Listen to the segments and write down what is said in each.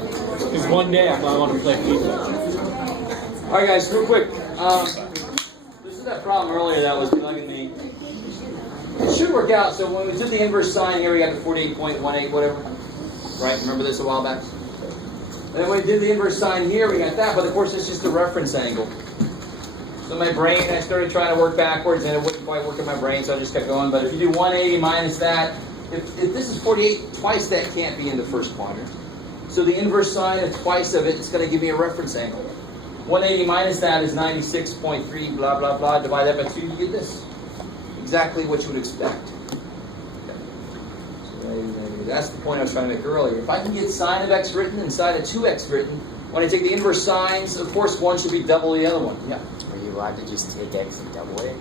Because one day I want to play FIFA. All right, guys, real quick. This is that problem earlier that was bugging me. It should work out. So when we did the inverse sine here, we got the 48.18, whatever. Right? Remember this a while back? And then when we did the inverse sine here, we got that. But of course, it's just a reference angle. So my brain, I started trying to work backwards, and it wouldn't quite work in my brain, so I just kept going. But if you do 180 minus that, if this is 48, twice that can't be in the first quadrant. So the inverse sine of twice of it is going to give me a reference angle. 180 minus that is 96.3, blah, blah, blah. Divide that by 2, you get this. Exactly what you would expect. Okay. So that's the point I was trying to make earlier. If I can get sine of x written and sine of 2x written, when I take the inverse sines, of course, one should be double the other one. Yeah. Are you allowed to just take x and double it?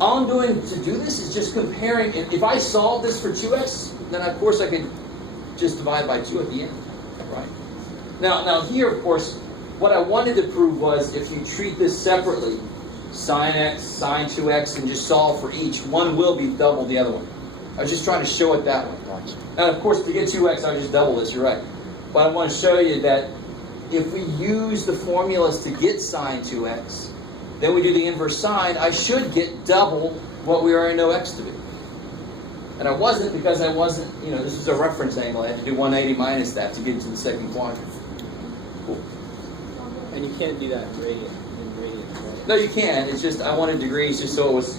All I'm doing to do this is just comparing. If I solve this for 2x, then of course I could just divide by 2 at the end, right? Now here, of course, what I wanted to prove was if you treat this separately, sine x, sine 2x, and just solve for each, one will be double the other one. I was just trying to show it that way. Gotcha. Now, of course, to get 2x, I would just double this, you're right. But I want to show you that if we use the formulas to get sine 2x, then we do the inverse sine, I should get double what we already know x to be. And I wasn't because I wasn't, this is a reference angle. I had to do 180 minus that to get into the second quadrant. Cool. And you can't do that in radians, right? No, you can. It's just I wanted degrees just so it was.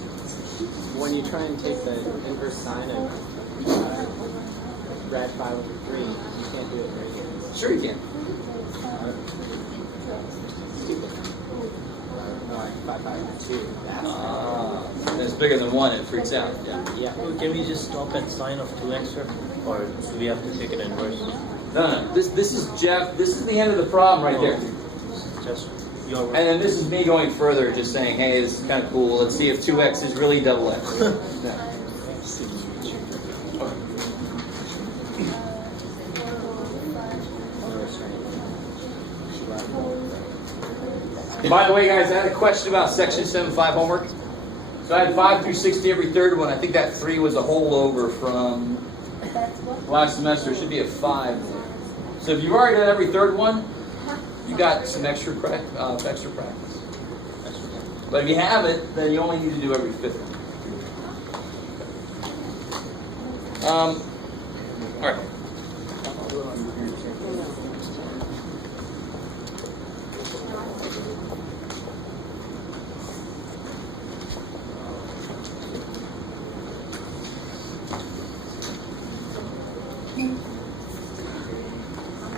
When you try and take the inverse sine of rad 5 over 3, you can't do it in radians. Sure, you can. Stupid. No, 5 over 2. That's bigger than 1. It freaks out. Yeah. Can we just stop at sine of 2x, or do we have to take it inverse? No. This is Jeff. This is the end of the problem right there. Just your And then this is me going further, just saying, hey, this is kind of cool. Let's see if 2x is really double x. Yeah. By the way, guys, I had a question about section 7.5 homework. So I had 5 through 60 every third one. I think that 3 was a holdover from last semester. It should be a 5 there. So if you've already done every third one, you got some extra practice. But if you haven't, then you only need to do every fifth one. All right.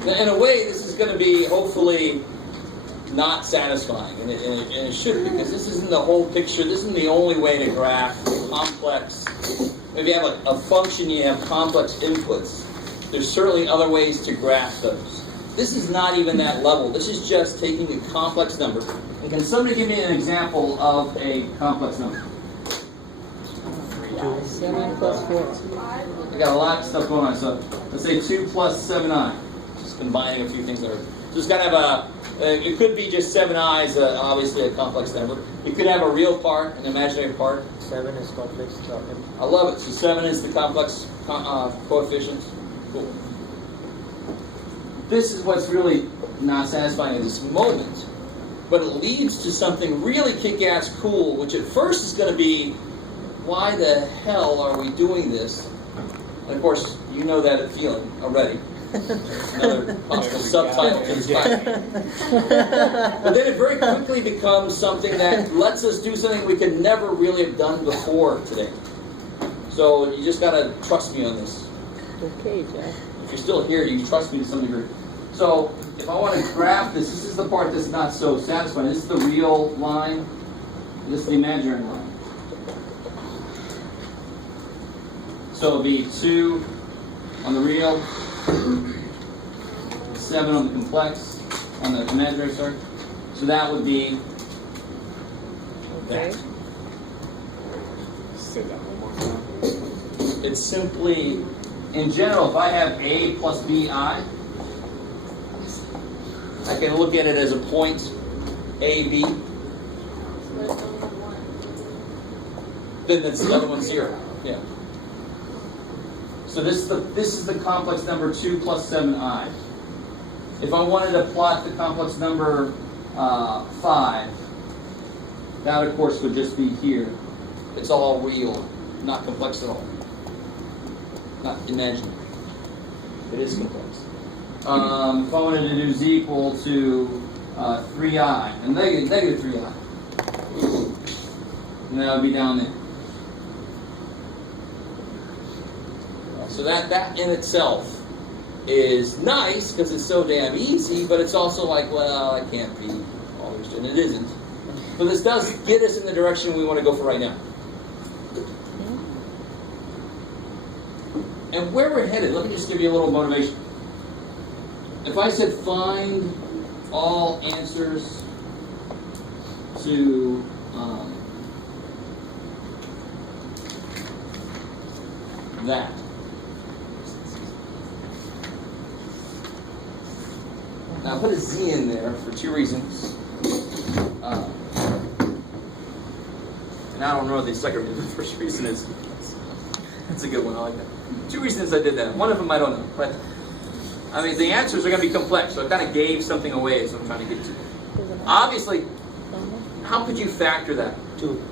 In a way, this is going to be hopefully not satisfying, and it should, because this isn't the whole picture. This isn't the only way to graph complex. If you have a function, you have complex inputs. There's certainly other ways to graph those. This is not even that level. This is just taking a complex number. And can somebody give me an example of a complex number? 7 plus 4. I got a lot of stuff going on. So let's say 2 plus 7i. Just combining a few things that are. So it's kind of it could be just 7i is obviously a complex number. It could have a real part, an imaginary part. 7 is complex. I love it. So 7 is the complex coefficient. Cool. This is what's really not satisfying at this moment, but it leads to something really kick-ass cool, which at first is going to be, why the hell are we doing this? And of course, you know that feeling already. Another possible subtitle to this class. But then it very quickly becomes something that lets us do something we could never really have done before today. So you just got to trust me on this. Okay, Jeff. If you're still here, you trust me to some degree. So if I want to graph this, this is the part that's not so satisfying. This is the real line. This is the imaginary line. So it'll be 2 on the real, 7 on the complex, on the imaginary, sorry. So that would be Okay. that. Say that one more time. It's simply, in general, if I have A plus BI, I can look at it as a point AB. Then that's the other one 0. Yeah. So this is the complex number 2 plus 7i. if I wanted to plot the complex number 5, that of course would just be here. It's all real, not complex at all. Not imaginary. It is complex. If I wanted to do z equal to 3i, and negative 3i, and that would be down there. So that in itself is nice because it's so damn easy, but it's also like, well, it can't be all there's to it. And it isn't. But this does get us in the direction we want to go for right now. And where we're headed, let me just give you a little motivation. If I said find all answers to that. Now I put a z in there for 2 reasons. And I don't know the second reason. The first reason is, it's a good one, I like that. 2 reasons I did that. One of them I don't know. But, I mean, the answers are going to be complex, so I kind of gave something away, so I'm trying to get to. Obviously, how could you factor that? 2.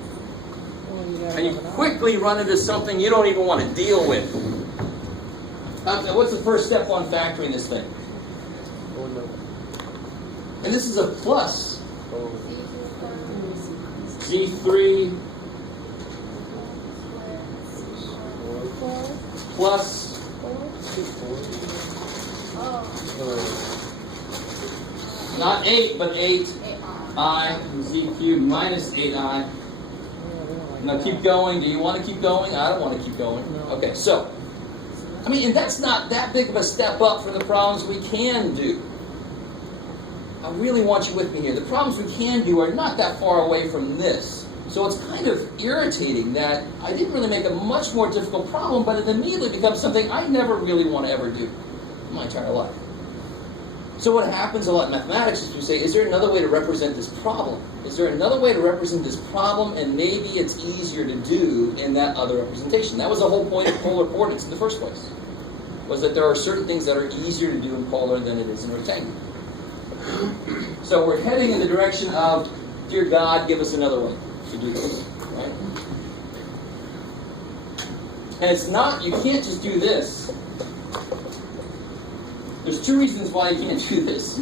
And you quickly run into something you don't even want to deal with. What's the first step on factoring this thing? Oh no. And this is a plus. Oh. Z3 plus not 8, but 8i z cubed minus 8i. Now keep going. Do you want to keep going? I don't want to keep going. Okay, so, I mean, and that's not that big of a step up for the problems we can do. I really want you with me here. The problems we can do are not that far away from this. So it's kind of irritating that I didn't really make a much more difficult problem, but it immediately becomes something I never really want to ever do in my entire life. So what happens a lot in mathematics is we say, is there another way to represent this problem? Is there another way to represent this problem, and maybe it's easier to do in that other representation? That was the whole point of polar coordinates in the first place, was that there are certain things that are easier to do in polar than it is in rectangular. So we're heading in the direction of, dear God, give us another way to do this, right? And it's not, you can't just do this. There's 2 reasons why you can't do this.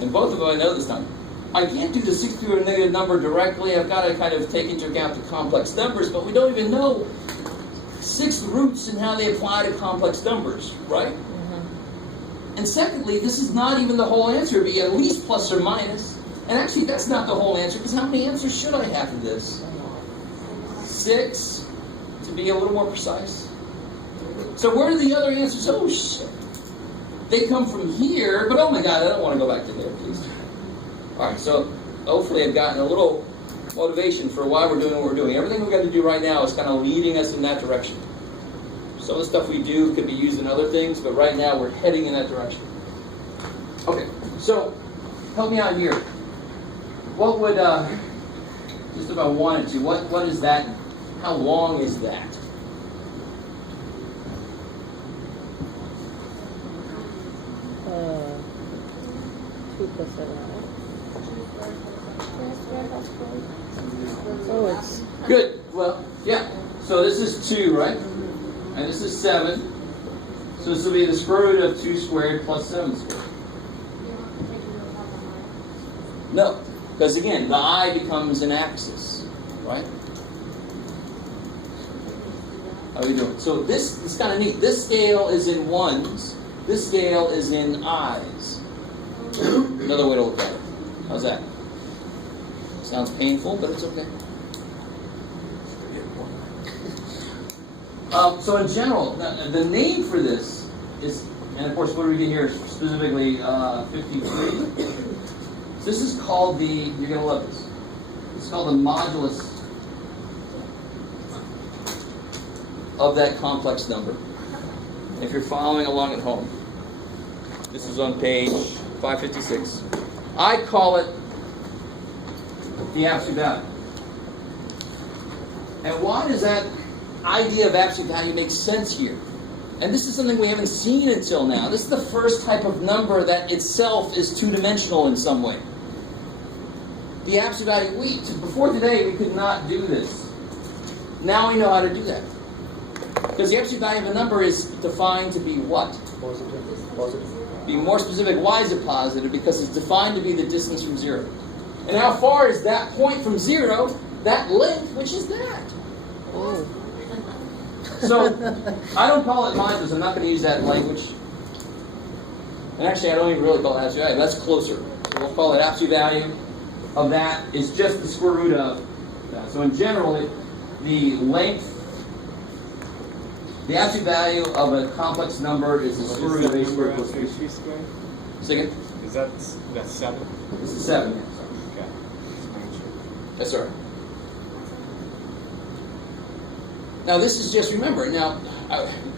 And both of them I know this time. I can't do the 6 through a negative number directly. I've got to kind of take into account the complex numbers, but we don't even know 6 roots and how they apply to complex numbers, right? Mm-hmm. And secondly, this is not even the whole answer. It'd be at least plus or minus. And actually, that's not the whole answer, because how many answers should I have to this? 6, to be a little more precise. So where are the other answers? Oh, shit. They come from here, but oh my God, I don't want to go back to there, please. All right, so hopefully I've gotten a little motivation for why we're doing what we're doing. Everything we've got to do right now is kind of leading us in that direction. Some of the stuff we do could be used in other things, but right now we're heading in that direction. Okay, so help me out here. What would, just if I wanted to, what is that? How long is that? Oh, it's Good. Well, yeah. So this is 2, right? And this is 7. So this will be the square root of 2 squared plus 7 squared. No, because again, the I becomes an axis, right? How are you doing? So this is kind of neat. This scale is in 1s. This scale is in I's. Another way to look at it. How's that? Sounds painful, but it's okay. So in general, the name for this is, and of course, what do we get here specifically? 53. So this is called the, you're going to love this. It's called the modulus of that complex number. If you're following along at home, this is on page 556. I call it the absolute value. And why does that idea of absolute value make sense here? And this is something we haven't seen until now. This is the first type of number that itself is two-dimensional in some way. The absolute value, before today, we could not do this. Now we know how to do that. Because the absolute value of a number is defined to be what? Positive. Positive. Be more specific, why is it positive? Because it's defined to be the distance from 0. And how far is that point from 0? That length, which is that. Oh. So, I don't call it modules. I'm not going to use that language. And actually, I don't even really call it absolute value. That's closer. So we'll call it absolute value of that is just the square root of that. So in general, the length, the absolute value of a complex number is the square root of a squared plus b squared. Second? That's 7? This is 7. Okay. Yes, sir. Now this is just, remember, now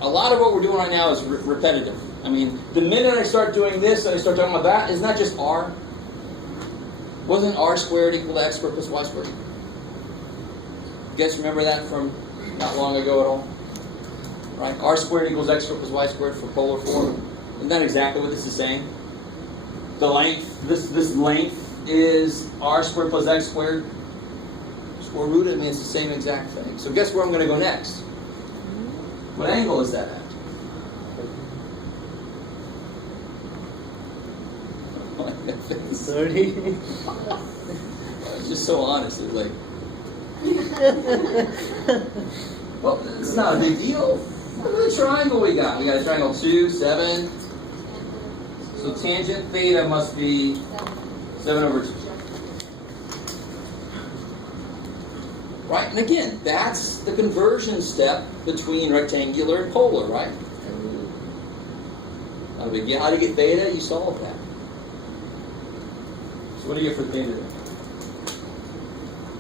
a lot of what we're doing right now is repetitive. I mean, the minute I start doing this and I start talking about that, it's not just r. Wasn't r squared equal to x squared plus y squared? You guys remember that from not long ago at all? Right? R squared equals x squared plus y squared for polar form. Isn't that exactly what this is saying? The length, this length is r squared plus x squared. Square root, I mean, it's the same exact thing. So guess where I'm going to go next? What angle is that at? It's 30. just so honest. It's like, well, it's not a big deal. Look at the triangle we got. We got a triangle 2, 7. So tangent theta must be 7 over 2. Right? And again, that's the conversion step between rectangular and polar, right? Not a big deal. How do you get theta? You solve that. So what do you get for theta?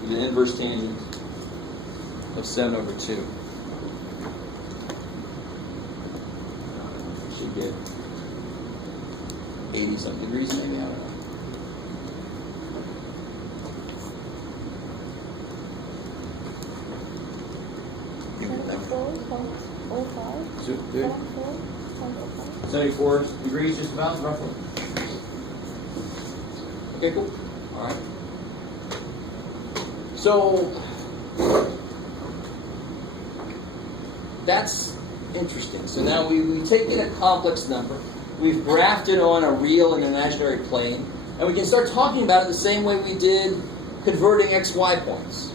You get an inverse tangent of 7 over 2. Should get 80-something degrees maybe, I don't know. So, 74 degrees just about, roughly. Okay, cool. All right. So, that's interesting. So now we've taken a complex number, we've grafted on a real and imaginary plane, and we can start talking about it the same way we did converting xy points.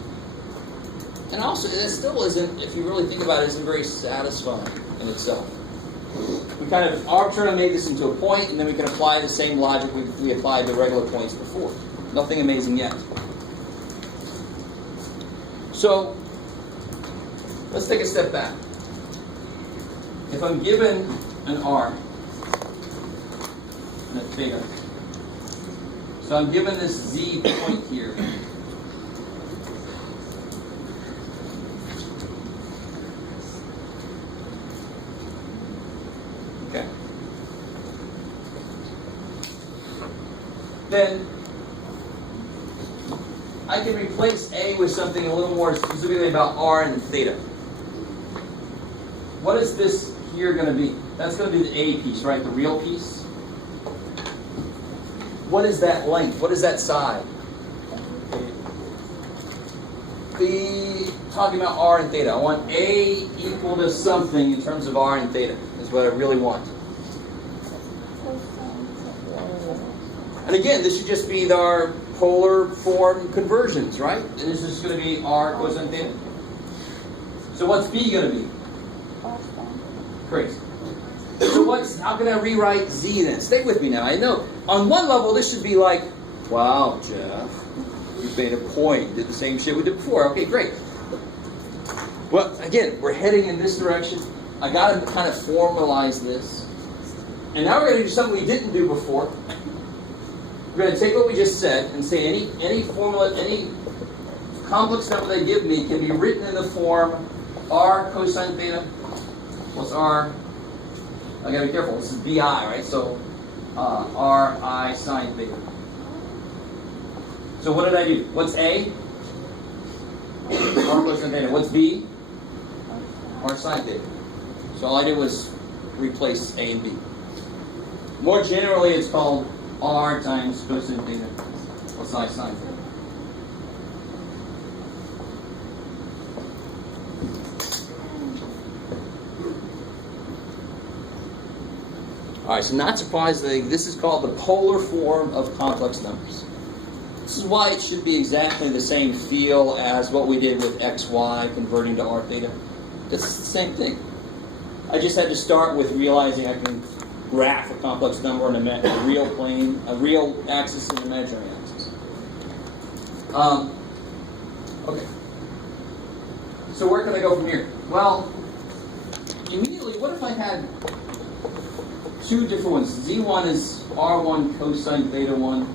And also, that still isn't, if you really think about it, isn't very satisfying in itself. We kind of arbitrarily made this into a point, and then we can apply the same logic we applied to regular points before. Nothing amazing yet. So, let's take a step back. If I'm given an r and a theta, so I'm given this z point here. Okay. Then I can replace A with something a little more specifically about r and theta. What is this here going to be? That's going to be the A piece, right? The real piece. What is that length? What is that side? Talking about r and theta. I want A equal to something in terms of r and theta. Is what I really want. And again, this should just be our polar form conversions, right? And this is going to be r cosine theta. So what's B going to be? Crazy. So how can I rewrite Z then? Stay with me now. I know on one level this should be like, wow, Jeff, you made a point. You did the same shit we did before. Okay, great. Well, again, we're heading in this direction. I got to kind of formalize this. And now we're going to do something we didn't do before. We're going to take what we just said and say any formula, any complex number they give me can be written in the form r cosine theta plus r. I got to be careful. This is bi, right? So ri sine theta. So what did I do? What's A? R cosine theta. What's B? R sine theta. So all I did was replace A and B. More generally, it's called R times cosine theta plus I sine theta. All right, so not surprisingly, this is called the polar form of complex numbers. This is why it should be exactly the same feel as what we did with xy converting to r theta. It's the same thing. I just had to start with realizing I can graph a complex number on a real plane, a real axis and an imaginary axis. Okay. So where can I go from here? Well, immediately, what if I had two different ones? Z1 is R1 cosine theta 1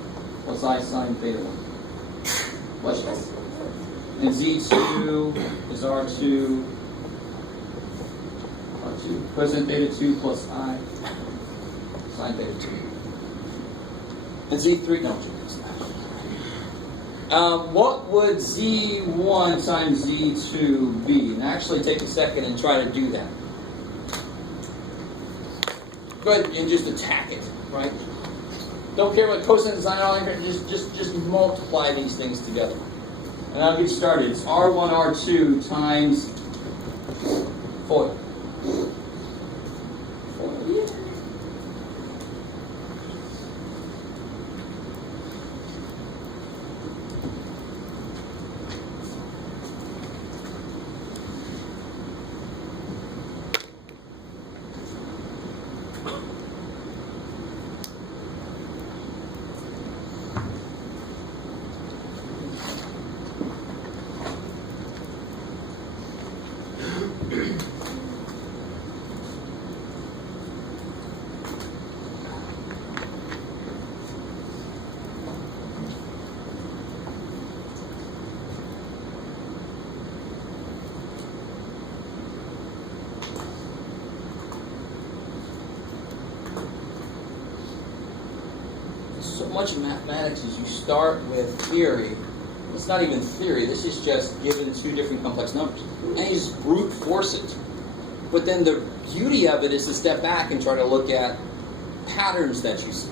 plus I sine theta 1. Questions? And Z2 is R2 cosine theta 2 plus I sine theta 2. And Z3, no. What would Z1 times Z2 be? And actually take a second and try to do that. Go ahead and just attack it, right? Don't care what cosine and sine are, just multiply these things together. And I'll get started. It's R1, R2 times FOIL. So much of mathematics is you start with theory. It's not even theory. This is just given two different complex numbers. And you just brute force it. But then the beauty of it is to step back and try to look at patterns that you see.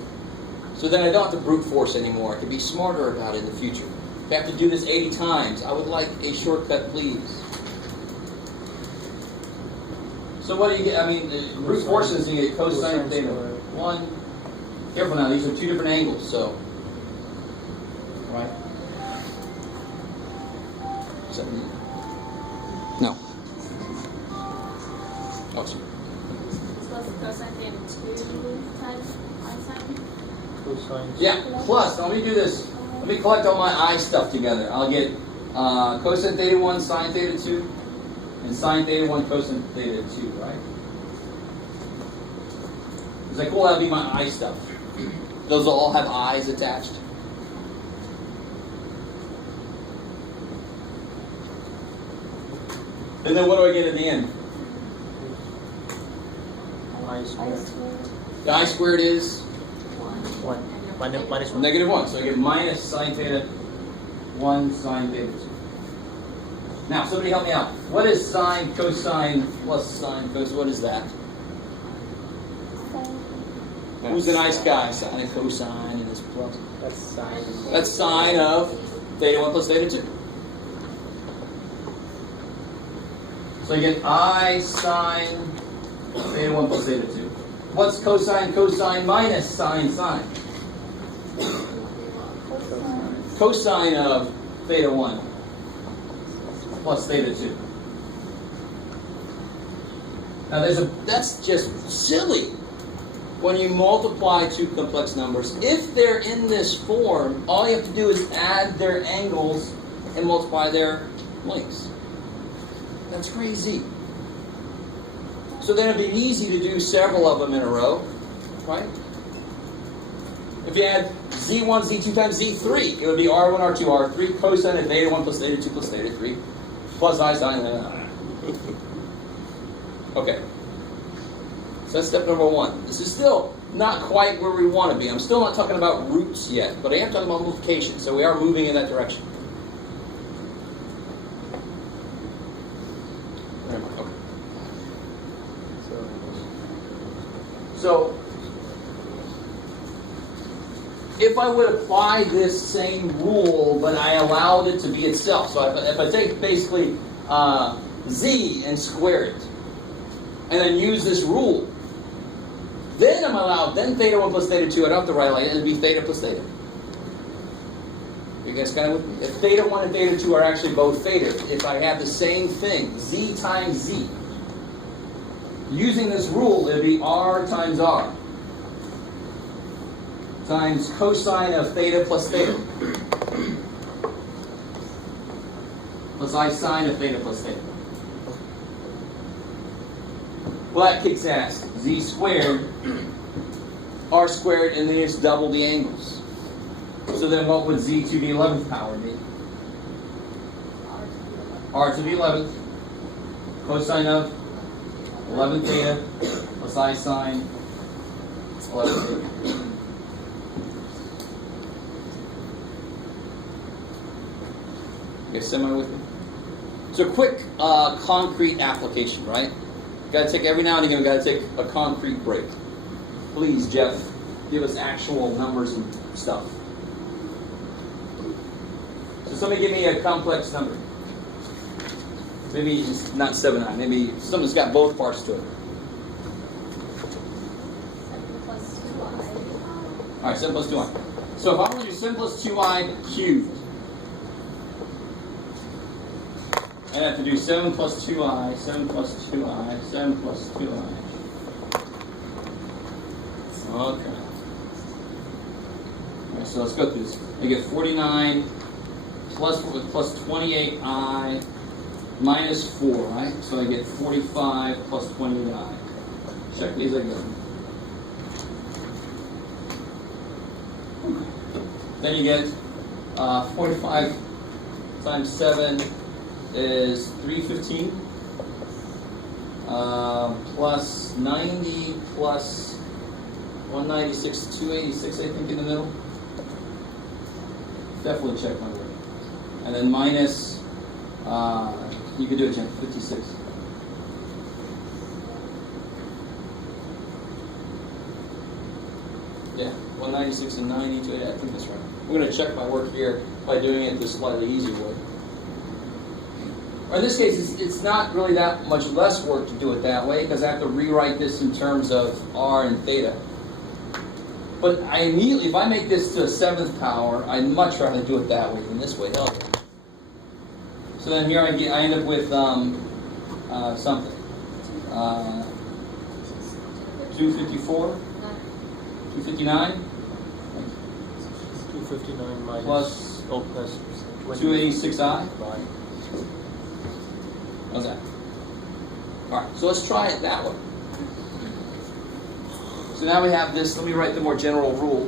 So then I don't have to brute force anymore. I can be smarter about it in the future. If I have to do this 80 times, I would like a shortcut, please. So what do you get? I mean, brute force is you get cosine theta 1. Careful now, these are two different angles, so. Right? No. Oh, sorry. Plus cosine theta 2 times I sine. Cosine. Yeah, plus, let me do this. Let me collect all my I stuff together. I'll get cosine theta 1, sine theta 2, and sine theta 1, cosine theta 2, right? Is that cool? That'll be my I stuff. Those will all have I's attached. And then what do I get at the end? I squared. The I squared is 1. Minus 1. negative 1. So I get minus sine theta 1 sine theta 2. Now, somebody help me out. What is sine, cosine, plus sine, cosine? What is that? Who's the nice guy? Sine and cosine and this plus. That's sine. That's sine of theta 1 plus theta 2. So I get I sine theta 1 plus theta 2. What's cosine, cosine minus sine, sine? Cosine of theta 1 plus theta 2. Now that's just silly. When you multiply two complex numbers, if they're in this form, all you have to do is add their angles and multiply their lengths. That's crazy. So then it'd be easy to do several of them in a row, right? If you had Z1, Z2 times Z3, it would be R1, R2, R3, cosine of theta 1 plus theta 2 plus theta 3, plus I sine theta. Okay. So that's step number 1. This is still not quite where we want to be. I'm still not talking about roots yet, but I am talking about multiplication, so we are moving in that direction. Where am I? Okay. if I would apply this same rule, but I allowed it to be itself. So if I take basically z and square it, and then use this rule, then I'm allowed, then theta 1 plus theta 2, I don't have to write like it, it'll be theta plus theta. You guys kind of with me? If theta 1 and theta 2 are actually both theta, if I have the same thing, z times z, using this rule, it'll be r times r times cosine of theta plus theta plus I sine of theta plus theta. Well, that kicks ass. Z squared, r squared, and then just double the angles. So then what would z to the 11th power be? R to the 11th. Cosine of 11 theta plus I sine 11 theta. You guys semi with me? So quick concrete application, right? Got to take every now and again. We got to take a concrete break. Please, Jeff, give us actual numbers and stuff. So somebody give me a complex number. Maybe it's not 7-9. Maybe something that's got both parts to it. 7 plus 2i. All right, 7 plus 2i. So if I were to do 7 plus 2i cubed, I'd have to do 7 plus 2i, 7 plus 2i, 7 plus 2i. Okay. Alright, so let's go through this. I get 49 plus 28i minus 4, right? So I get 45 plus 28i. Check these again. Then you get 45 times 7 is 315 plus 90 plus 196, 286, I think, in the middle. Definitely check my work. And then minus, you could do it, Jen, 56. Yeah, 196 and 90, I think that's right. I'm going to check my work here by doing it the slightly easier way. Or in this case, it's not really that much less work to do it that way, because I have to rewrite this in terms of r and theta. But I immediately, if I make this to a 7th power, I'd much rather do it that way than this way. Hell yeah. So then here I end up with something. 254, 259, 259 minus plus plus 286i. How's that? All right, so let's try it that way. So now we have this. Let me write the more general rule.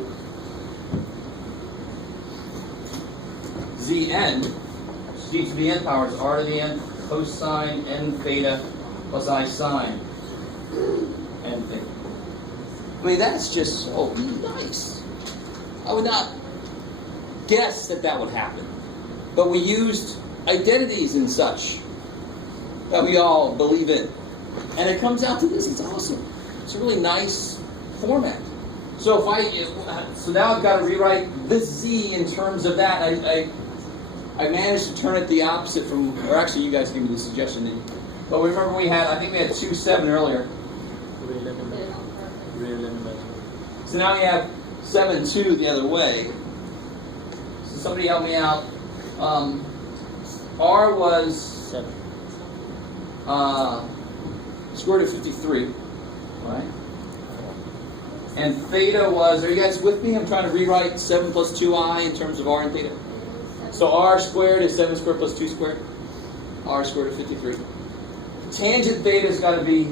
Zn, z to the n power is r to the n cosine n theta plus I sine n theta. I mean, that's just so nice. I would not guess that that would happen. But we used identities and such that we all believe in. And it comes out to this. It's awesome. It's a really nice format. So so now I've got to rewrite this z in terms of that. I managed to turn it the opposite from, or actually you guys gave me the suggestion. Didn't you? But remember I think we had 2-7 earlier. So now we have 7-2 the other way. So somebody help me out. R was 7. Square root of 53, right? And theta was, are you guys with me? I'm trying to rewrite 7 plus 2i in terms of r and theta. So r squared is 7 squared plus 2 squared. R squared is 53. Tangent theta has got to be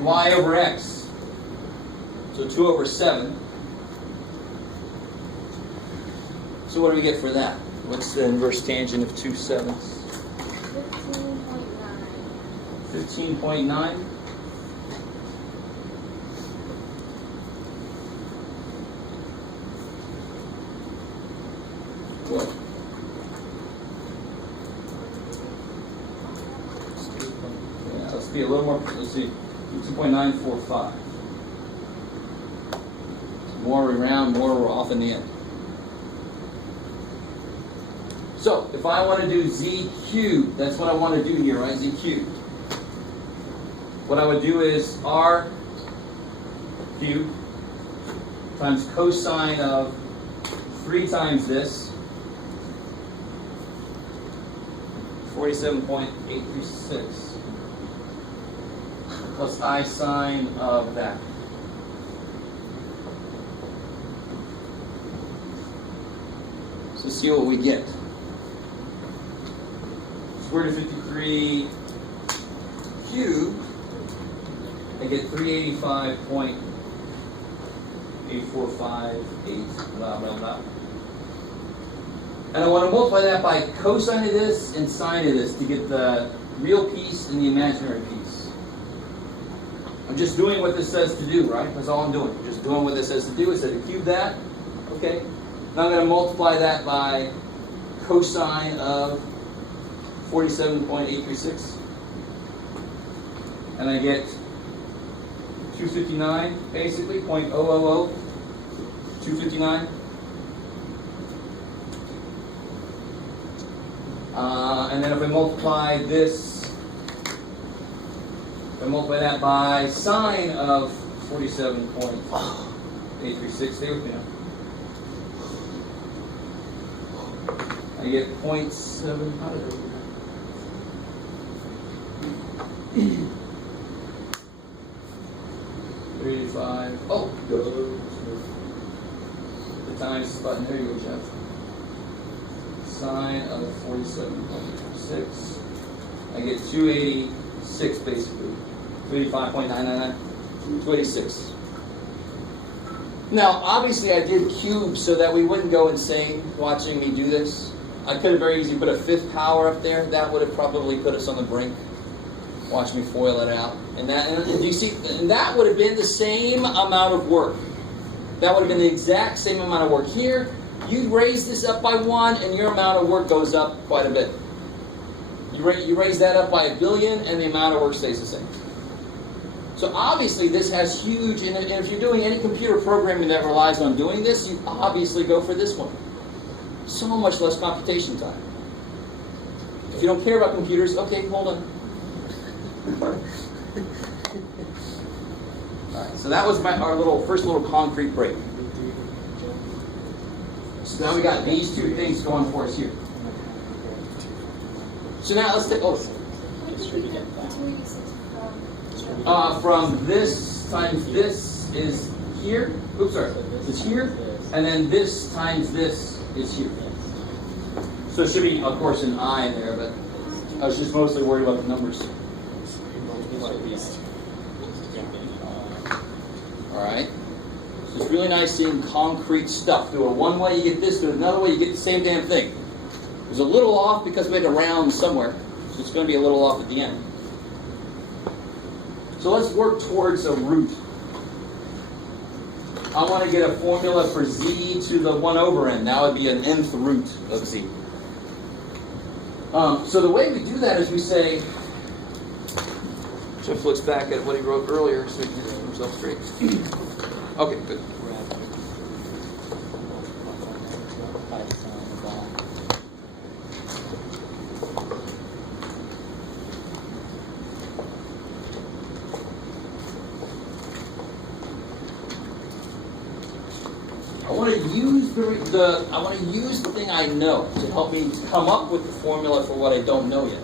y over x. So 2 over 7. So what do we get for that? What's the inverse tangent of 2 7s? 15.9. What? Yeah, let's be a little more, let's see, 2.945. more we round, more we're off in the end. So, if I want to do z cubed, that's what I want to do here, right? Z cubed. What I would do is r cubed times cosine of 3 times this, 47.836, plus I sine of that. So see what we get. Square root of 53 cubed, I get 385.8458, blah, blah, blah. And I want to multiply that by cosine of this and sine of this to get the real piece and the imaginary piece. I'm just doing what this says to do, right? That's all I'm doing. Just doing what this says to do. It said to cube that. Okay. Now I'm going to multiply that by cosine of 47.836. And I get 259, basically, 0.000, 259. And then if I multiply this, if I multiply that by sine of 47.836, stay with me now. I get 0.7, how did I do that? 385, oh, go. The times button, there you go, Jeff. Sine of 47.6. I get 286 basically. 285.999. 286. Now, obviously I did cube so that we wouldn't go insane watching me do this. I could have very easily put a 5th power up there. That would have probably put us on the brink. Watch me foil it out. And you see, and that would have been the same amount of work. That would have been the exact same amount of work here. You raise this up by 1, and your amount of work goes up quite a bit. You raise that up by 1 billion, and the amount of work stays the same. So obviously this has huge, and if you're doing any computer programming that relies on doing this, you obviously go for this one. So much less computation time. If you don't care about computers, okay, hold on. Alright, so that was our first little concrete break. So now we got these two things going for us here. So now let's take, from this times this is here. Oops, sorry. Is here. And then this times this is here. So it should be, of course, an I in there, but I was just mostly worried about the numbers. Alright. So it's really nice seeing concrete stuff. Do it one way, you get this. Do it another way, you get the same damn thing. It was a little off because we had to round somewhere. So it's going to be a little off at the end. So let's work towards a root. I want to get a formula for z to the 1 over n. That would be an nth root of z. So the way we do that is we say, Jeff looks back at what he wrote earlier so he can get himself straight. Okay, good. I want to use the thing I know to help me come up with the formula for what I don't know yet.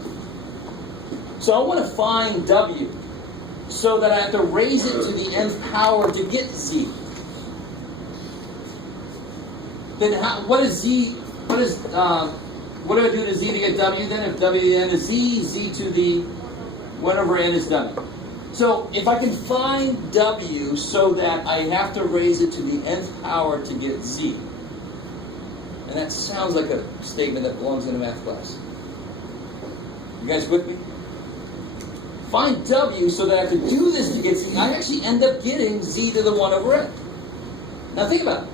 So I want to find W so that I have to raise it to the nth power to get Z. Then what is Z? What do I do to Z to get W then? If W n is Z, Z to the 1 over n is W. So if I can find W so that I have to raise it to the nth power to get Z. And that sounds like a statement that belongs in a math class. You guys with me? Find W so that I have to do this to get Z. I actually end up getting Z to the 1 over n. Now think about it.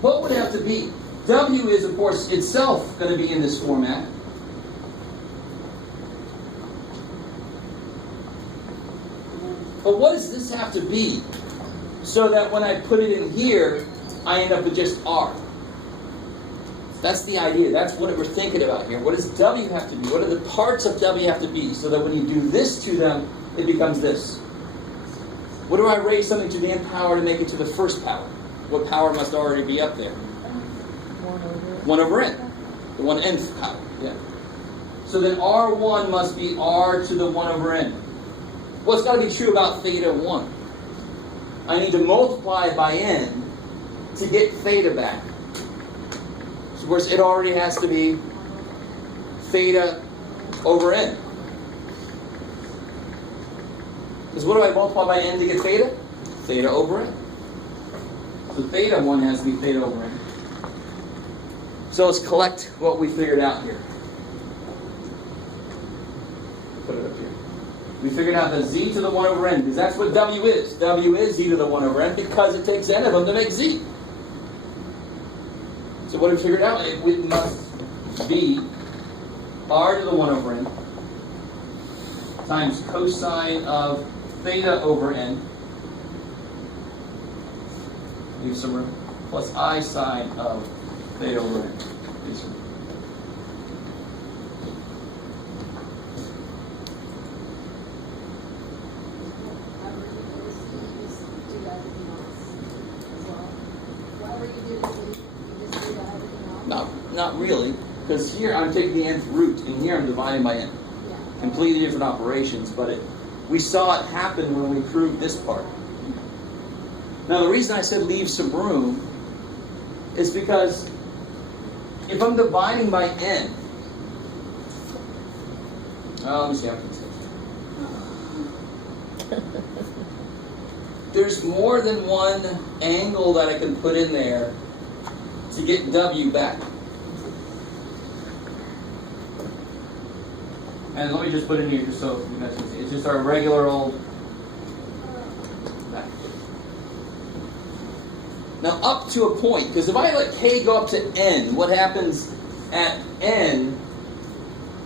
What would it have to be? W is, of course, itself going to be in this format. But what does this have to be so that when I put it in here, I end up with just R. That's the idea. That's what we're thinking about here. What does W have to be? What are the parts of W have to be so that when you do this to them, it becomes this? What do I raise something to the nth power to make it to the first power? What power must already be up there? 1 over n. The 1nth power. Yeah. So then R1 must be R to the 1 over n. Well, it's got to be true about theta 1. I need to multiply by n to get theta back. So of course, it already has to be theta over n. Because what do I multiply by n to get theta? Theta over n. So theta 1 has to be theta over n. So let's collect what we figured out here. Put it up here. We figured out the z to the 1 over n, because that's what w is. W is z to the 1 over n because it takes n of them to make z. So what have we figured out? It must be r to the 1 over n times cosine of theta over n, leave some room, plus I sine of theta over n. Leave some room. Not really, because here I'm taking the nth root, and here I'm dividing by n. Completely different operations, but we saw it happen when we proved this part. Now the reason I said leave some room is because if I'm dividing by n, let me see how I can say. There's more than one angle that I can put in there to get w back. And let me just put in here just so you guys can see. It's just our regular old. Now up to a point, because if I let k go up to n, what happens at n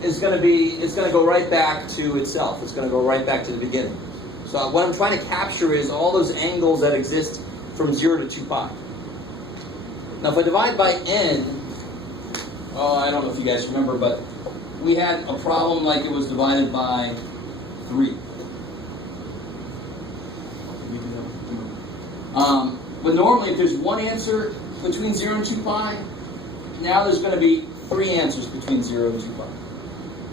is going to be, it's going to go right back to itself. It's going to go right back to the beginning. So what I'm trying to capture is all those angles that exist from 0 to 2 pi. Now if I divide by n, I don't know if you guys remember, but we had a problem like it was divided by 3. But normally if there's one answer between 0 and 2 pi, now there's going to be 3 answers between 0 and 2 pi.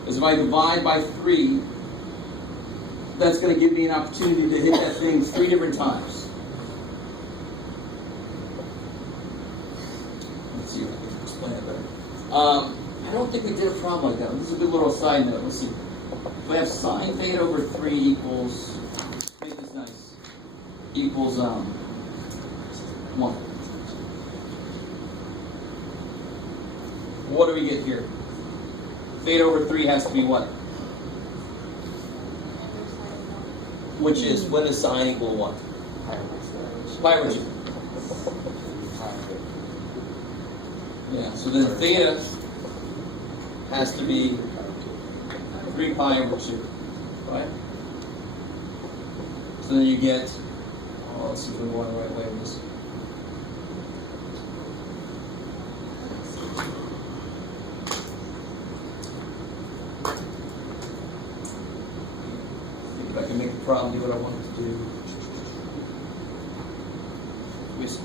Because if I divide by 3, that's going to give me an opportunity to hit that thing 3 different times. Let's see if I can explain it better. I don't think we did a problem like that. This is a good little side note. Let's see. If I have sine theta over 3 equals, make this nice, equals 1. What do we get here? Theta over 3 has to be what? Which is, what is sine equal to what? Pi over 2. Yeah, so then theta has to be 3 pi over 2, right? So then you get, let's see if we're going the right way with this. See if I can make the problem do what I want it to do. Yes.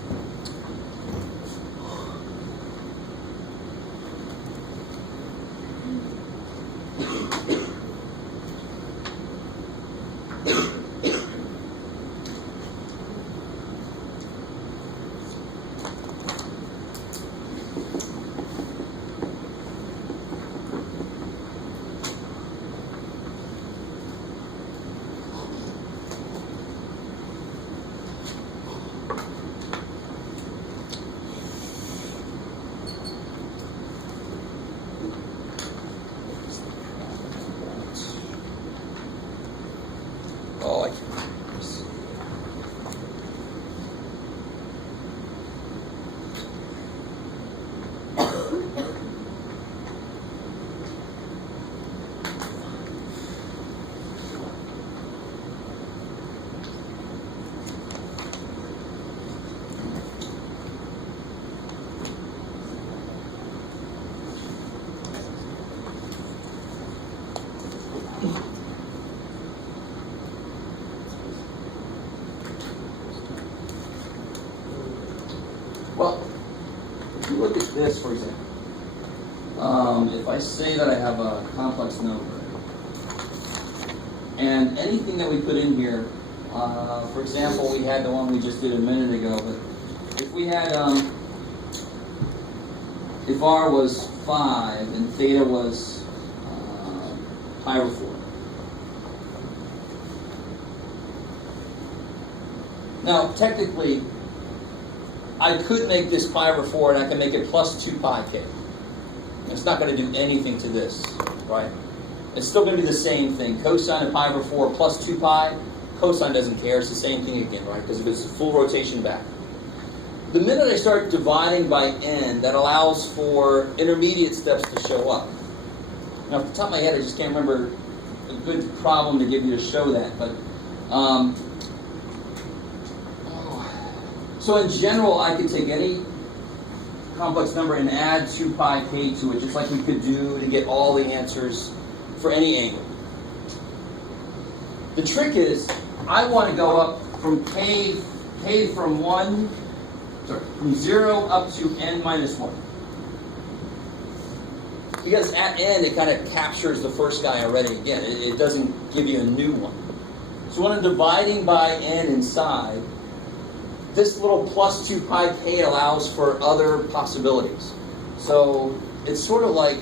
this, for example. If I say that I have a complex number, and anything that we put in here, for example, we had the one we just did a minute ago, but if we had, if r was 5 and theta was pi over 4. Now, technically, I could make this pi over 4 and I can make it plus 2 pi k. It's not going to do anything to this, right? It's still going to be the same thing. Cosine of pi over 4 plus 2 pi, cosine doesn't care. It's the same thing again, right? Because if it's a full rotation back. The minute I start dividing by n, that allows for intermediate steps to show up. Now, off the top of my head, I just can't remember a good problem to give you to show that. But so in general, I could take any complex number and add 2 pi k to it, just like we could do to get all the answers for any angle. The trick is, I want to go up from k from 1, from 0 up to n minus 1. Because at n, it kind of captures the first guy already. Again, it doesn't give you a new one. So when I'm dividing by n inside, this little plus 2 pi k allows for other possibilities. So it's sort of like,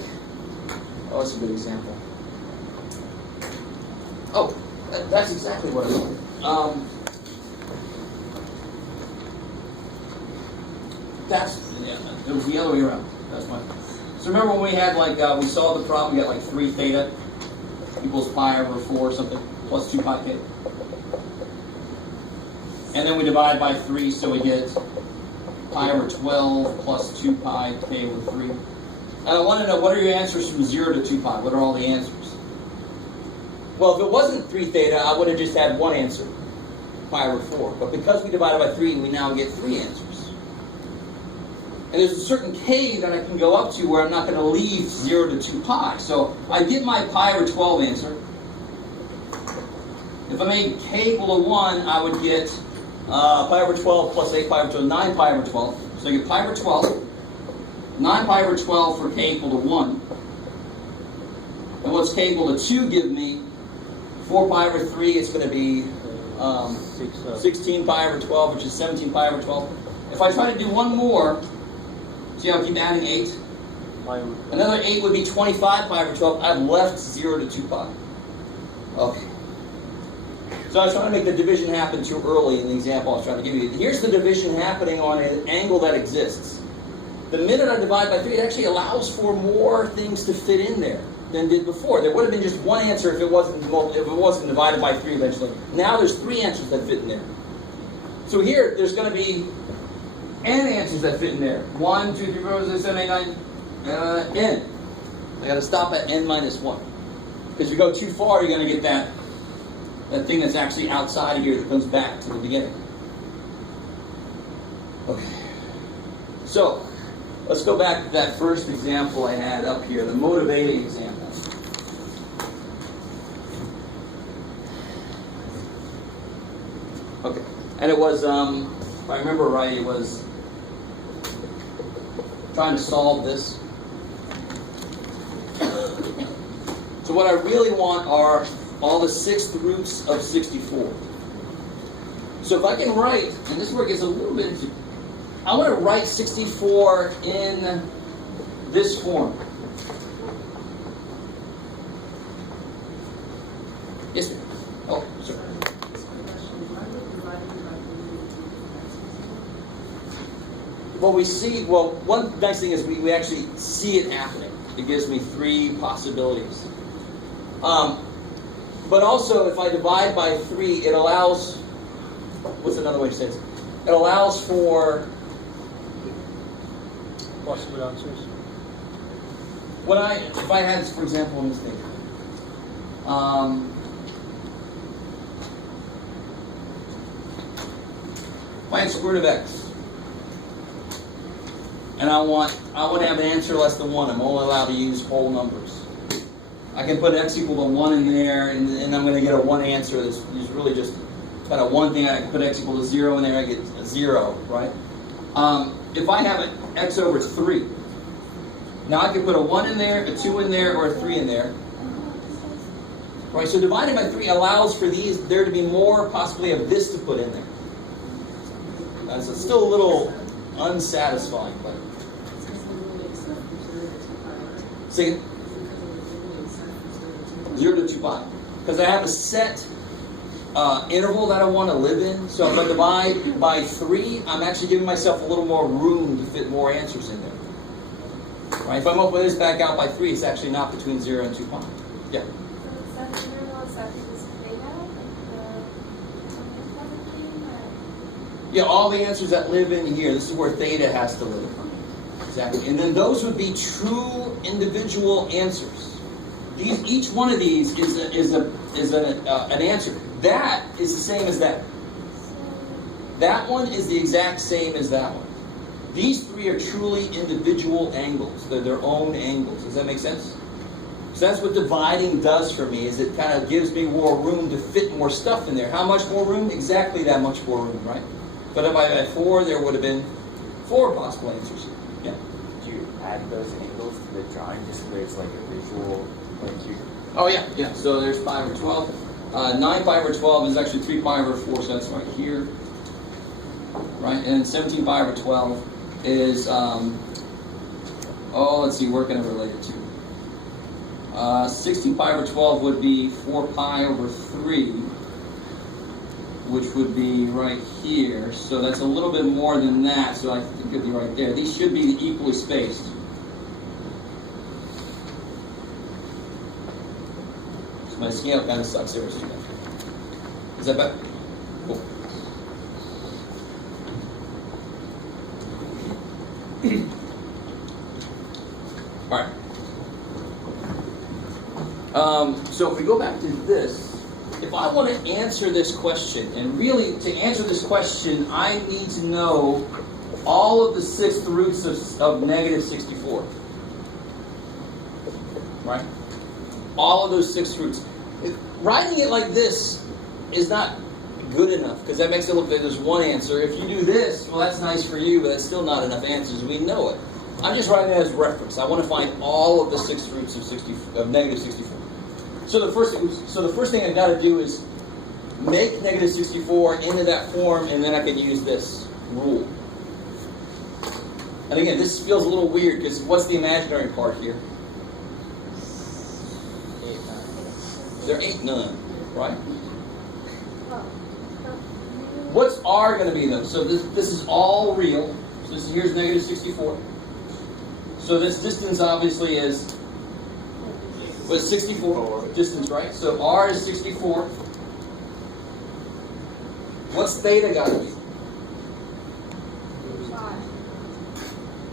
oh, that's a good example. Oh, that's exactly what I want. It was the other way around. That's fine. So remember when we had we solved the problem, we got 3 theta equals pi over 4 or something, plus 2 pi k. And then we divide by 3, so we get pi over 12 plus 2 pi k over 3. And I want to know, what are your answers from 0 to 2 pi? What are all the answers? Well, if it wasn't 3 theta, I would have just had one answer, pi over 4. But because we divided by 3, we now get 3 answers. And there's a certain k that I can go up to where I'm not going to leave 0 to 2 pi. So I get my pi over 12 answer. If I made k equal to 1, I would get pi over 12 plus 8 pi over 12, 9 pi over 12. So I get pi over 12, 9 pi over 12 for k equal to 1. And what's k equal to 2 give me? 4 pi over 3, it's going to be 16 pi over 12, which is 17 pi over 12. If I try to do one more, see how I keep adding 8? Another 8 would be 25 pi over 12. I've left 0 to 2 pi. Okay. So I was trying to make the division happen too early in the example I was trying to give you. Here's the division happening on an angle that exists. The minute I divide by 3, it actually allows for more things to fit in there than did before. There would have been just one answer if it wasn't divided by 3 eventually. Now there's 3 answers that fit in there. So here, there's going to be n answers that fit in there. 1, 2, 3, 4, 5, 6, 7, 8, 9, n. I got to stop at n minus 1. Because if you go too far, you're going to get that thing that's actually outside of here that comes back to the beginning. Okay. So, let's go back to that first example I had up here, the motivating example. Okay. And it was, if I remember right, it was trying to solve this. So what I really want are all the 6th roots of 64. So if I can write, and this is where it gets a little bit into, I want to write 64 in this form. Yes, ma'am. Oh, sorry. Well, one nice thing is we actually see it happening. It gives me 3 possibilities. But also, if I divide by 3, it allows, what's another way to say this? It allows for possible answers. If I had, for example, in this thing, if I had square root of x, and I want to have an answer less than 1, I'm only allowed to use whole numbers. I can put x equal to 1 in there, and I'm going to get a 1 answer that's really just kind of one thing. I can put x equal to 0 in there, I get a 0, right? If I have an x over 3, Now I could put a 1 in there, a 2 in there, or a 3 in there. Right, so dividing by 3 allows for there to be more possibly of this to put in there. That's still a little unsatisfying, but. Second. 0 to 2 pi. Because I have a set interval that I want to live in. So if I divide by 3, I'm actually giving myself a little more room to fit more answers in there. Right? If I multiply this back out by 3, it's actually not between 0 and 2 pi. Yeah? Yeah, all the answers that live in here, this is where theta has to live. Exactly. And then those would be true individual answers. Each one of these is an answer. That is the same as that. That one is the exact same as that one. These 3 are truly individual angles. They're their own angles. Does that make sense? So that's what dividing does for me, is it kind of gives me more room to fit more stuff in there. How much more room? Exactly that much more room, right? But if I had 4, there would have been 4 possible answers. Yeah? Do you add those angles to the drawing just so there's like a visual, like you... Oh yeah. So there's pi over 12. 9 pi over 12 is actually 3 pi over 4, so that's right here. Right? And 17 pi over 12 is, let's see, where can I relate it to? 16 pi over 12 would be 4 pi over 3, which would be right here. So that's a little bit more than that, so I think it'd be right there. These should be equally spaced. So my scale kind of sucks there. Is that better? Cool. All right. So if we go back to this, if I want to answer this question, and really to answer this question, I need to know all of the 6th roots of negative 64. Right? All of those 6 roots. Writing it like this is not good enough, because that makes it look like there's one answer. If you do this, well, that's nice for you, but it's still not enough answers. We know it. I'm just writing it as reference. I want to find all of the 6 roots of negative 64. So the first thing I've got to do is make negative 64 into that form, and then I can use this rule. And again, this feels a little weird, because what's the imaginary part here? 8, 9. There ain't none, right? What's R going to be, though? So this is all real. So here's negative 64. So this distance obviously is 64 distance, right? So R is 64. What's theta got to be?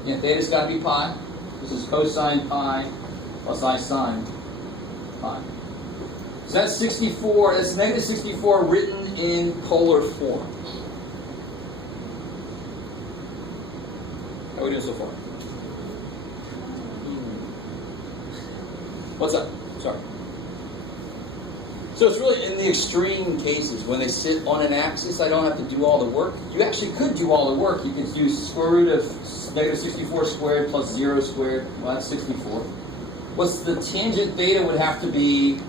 Yeah, theta's got to be pi. This is cosine pi plus I sine pi. So that's 64. That's negative 64 written in polar form. How are we doing so far? What's up? Sorry. So it's really in the extreme cases when they sit on an axis. I don't have to do all the work. You actually could do all the work. You could use square root of negative 64 squared plus 0 squared. Well, that's 64. What's the tangent theta would have to be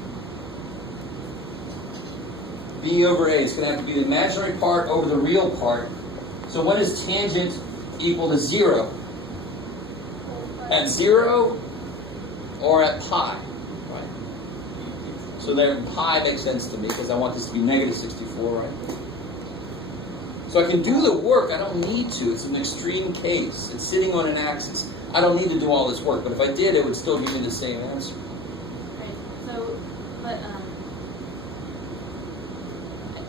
b over a. It's going to have to be the imaginary part over the real part. So when is tangent equal to 0? At 0 or at pi, right? So there, pi makes sense to me because I want this to be negative 64, right? So I can do the work. I don't need to. It's an extreme case. It's sitting on an axis. I don't need to do all this work, but if I did, it would still give me the same answer. Right. So, but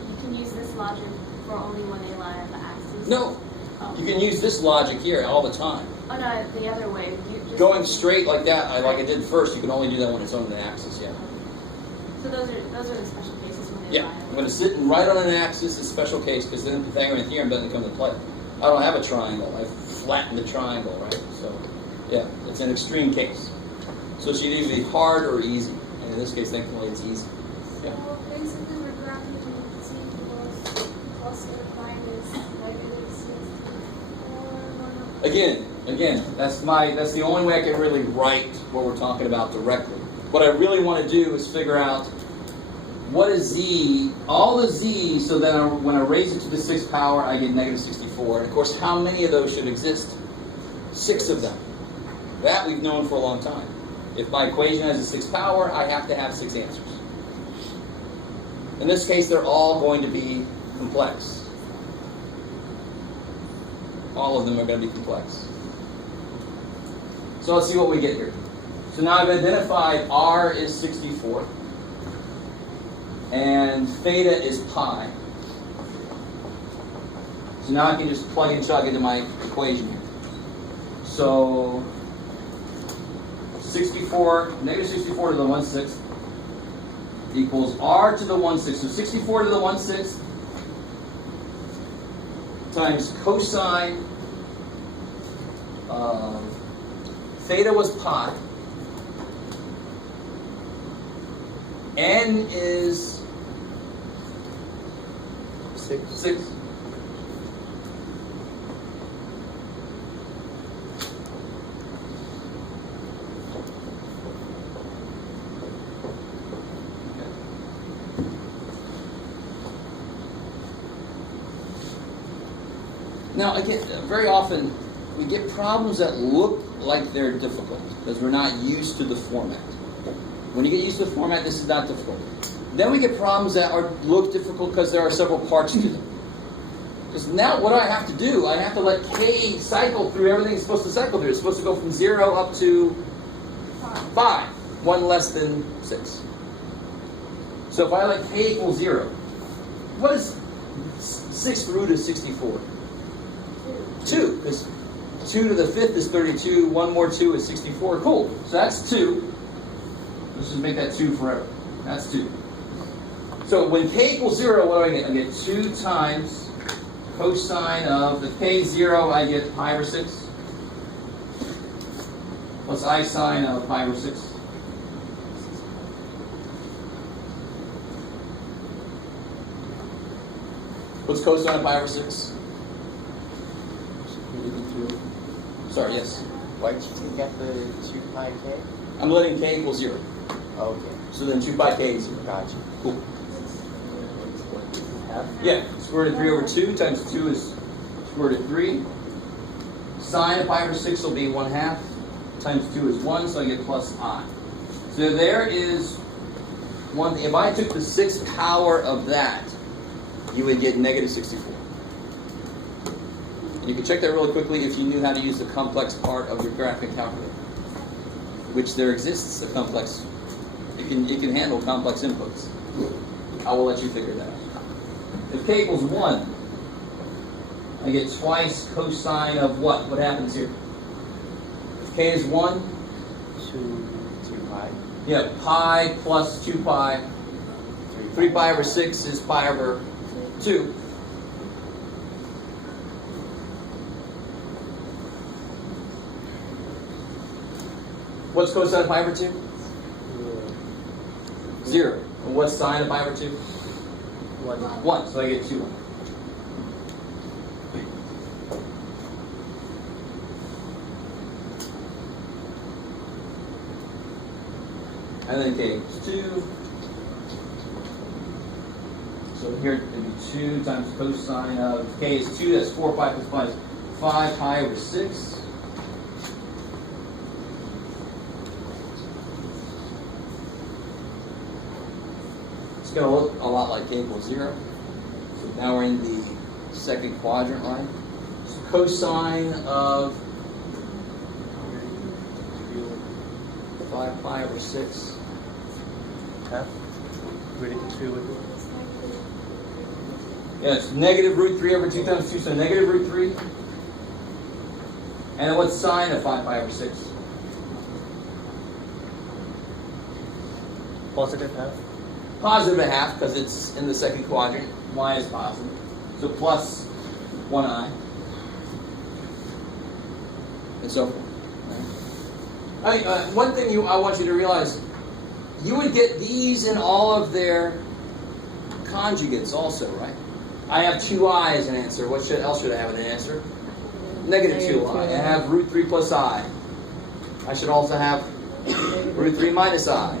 you can use this logic for only when they lie on the axis. No, Oh. you can use this logic here all the time. Oh no, the other way. Going straight like that, like I did first, you can only do that when it's on the axis, yeah. So those are the special cases when they Yeah, lie. I'm going to sit right on an axis, a special case, because then the Pythagorean theorem doesn't come into play. I don't have a triangle. I flatten the triangle, right? So, yeah, it's an extreme case. So it should either be hard or easy. And in this case, thankfully, it's easy. Yeah. So basically we're graphing C plus 8 minus negative 64. Again, Again, that's the only way I can really write what we're talking about directly. What I really want to do is figure out what is z, all the z, so that when I raise it to the 6th power, I get negative 64. And of course, how many of those should exist? 6 of them. That we've known for a long time. If my equation has a 6th power, I have to have 6 answers. In this case, they're all going to be complex. All of them are going to be complex. So let's see what we get here. So now I've identified r is 64, and theta is pi. So now I can just plug and chug into my equation here. So 64, negative 64 to the 1/6 equals r to the 1/6. So 64 to the 1/6 times cosine theta was pi. N is 6. Now, again, very often we get problems that look like they're difficult because we're not used to the format. When you get used to the format, this is not difficult. Then we get problems that look difficult because there are several parts to them. Because now what do I have to do? I have to let k cycle through everything it's supposed to cycle through. It's supposed to go from 0 up to 5, 1 less than 6. So if I let k equal 0, what is 6th root of 64? 2, because 2 to the 5th is 32, 1 more 2 is 64. Cool, so that's 2. Let's just make that 2 forever. That's 2. So when k equals 0, what do I get? I get 2 times cosine of the k 0, I get pi over 6, plus I sine of pi over 6. What's cosine of pi over 6? Sorry, yes. Why did you take out the 2 pi k? I'm letting k equal 0. Okay, So then 2 pi k is 0. gotcha. Cool. Yeah, square root of 3 over 2 times 2 is square root of 3. Sine of pi over 6 will be 1/2 times 2 is 1, so I get plus I. So there is one. If I took the 6th power of that, you would get negative 64. And you can check that really quickly if you knew how to use the complex part of your graphic calculator, which there exists a complex. It can handle complex inputs. I will let you figure that out. If k equals 1, I get twice cosine of what? What happens here? If k is 1, 2 pi. yeah, pi plus 2 pi. 3 pi over 6 is pi over 2. What's cosine of pi over 2? 0. And what's sine of pi over 2? 1. So I get 2. And then k equals 2. So here it would be 2 times cosine of k is 2. That's 4 pi plus pi is 5 pi over 6. It's going to look a lot like k equals 0. So now we're in the second quadrant line. So cosine of 5 pi over 6. Half. Ready to 3 with it. Yeah, it's negative root 3 over 2 times 2, so negative root 3. And then what's sine of 5 pi over 6? Positive half. Positive a half, because it's in the second quadrant. Y is positive. So plus 1i. And so forth. I mean, one thing I want you to realize, you would get these in all of their conjugates also, right? I have 2i as an answer. What else should I have as an answer? negative 2i. I have root 3 plus I. I should also have root 3 minus I.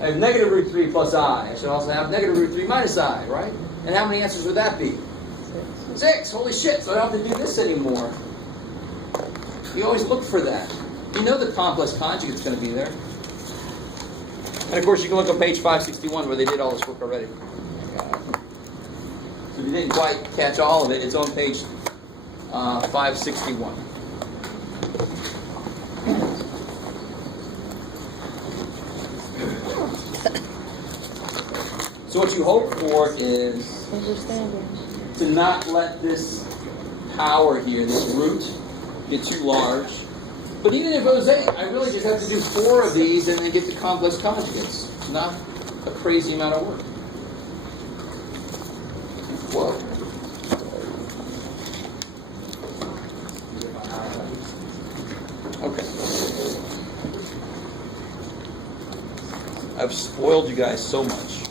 I have negative root 3 plus I. I should also have negative root 3 minus I, right? And how many answers would that be? 6. Holy shit, so I don't have to do this anymore. You always look for that. You know the complex conjugate's going to be there. And of course, you can look on page 561 where they did all this work already. So if you didn't quite catch all of it, it's on page 561. So what you hope for is to not let this power here, this root, get too large. But even if it was 8, I really just have to do 4 of these and then get the complex conjugates. It's not a crazy amount of work. Whoa. Okay. I've spoiled you guys so much,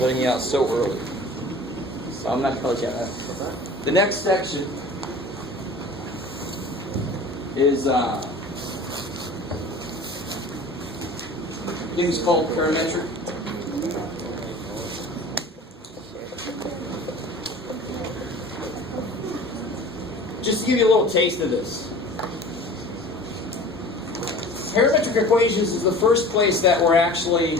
letting you out so early. So I'm not going to let you out. The next section is things called parametric. Just to give you a little taste of this. Parametric equations is the first place that we're actually,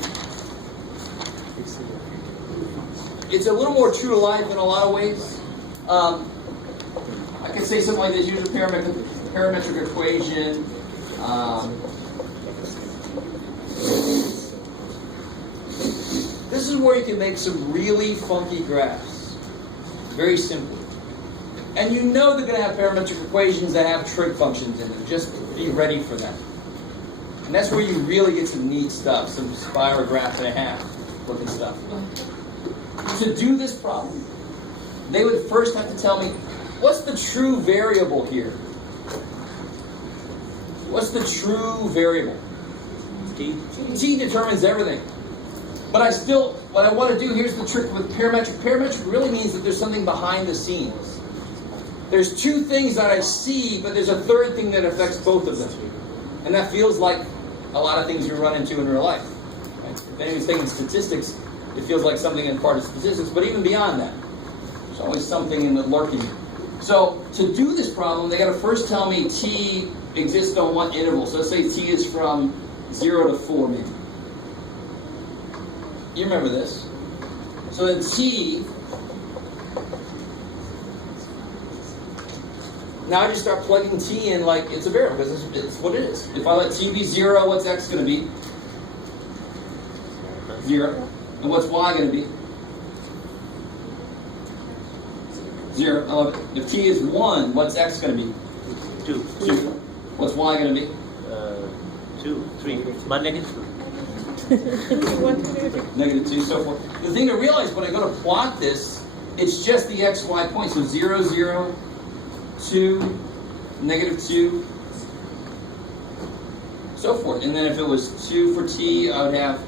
it's a little more true to life in a lot of ways. I can say something like this, use a parametric equation. This is where you can make some really funky graphs. Very simple. And you know they're going to have parametric equations that have trig functions in them. Just be ready for that. And that's where you really get some neat stuff, some spirograph and a half looking stuff. To do this problem, they would first have to tell me, what's the true variable here? What's the true variable? T. T determines everything. But I still, what I want to do, here's the trick with parametric. Parametric really means that there's something behind the scenes. There's 2 things that I see, but there's a third thing that affects both of them. And that feels like a lot of things you run into in real life. Right? If anyone's taking statistics, it feels like something in part of statistics, but even beyond that, there's always something in the lurking. So to do this problem, they got to first tell me t exists on what interval. So let's say t is from 0 to 4, maybe. You remember this. So then t, now I just start plugging t in like it's a variable, because it's what it is. If I let t be 0, what's x going to be? 0. And what's y going to be? 0. I love it. If t is 1, what's x going to be? 2. 2. What's y going to be? 2, 3. But negative 2. Negative 2, so forth. The thing to realize when I go to plot this, it's just the x, y point. So 0, 0, 2, negative 2, so forth. And then if it was 2 for t, I would have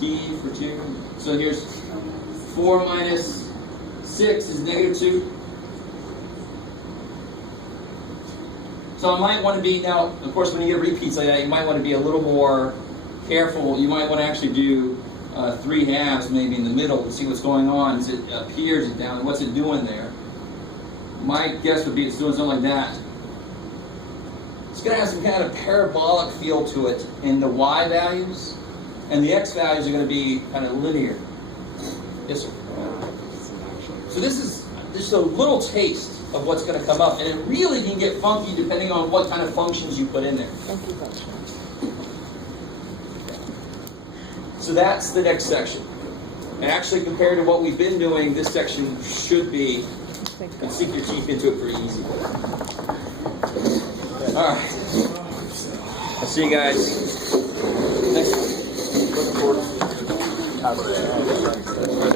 t for 2. So here's 4 minus 6 is negative 2. So I might want to be, now, of course, when you get repeats like that, you might want to be a little more careful. You might want to actually do 3 halves maybe in the middle to see what's going on. Is it up here, is it down, what's it doing there? My guess would be it's doing something like that. It's going to have some kind of parabolic feel to it in the y values, and the x values are going to be kind of linear. Yes, sir. So this is just a little taste of what's going to come up, and it really can get funky depending on what kind of functions you put in there. So that's the next section. And actually, compared to what we've been doing, this section should be, you can sink your teeth into it pretty easy. All right. I'll see you guys next week. Looking forward to it.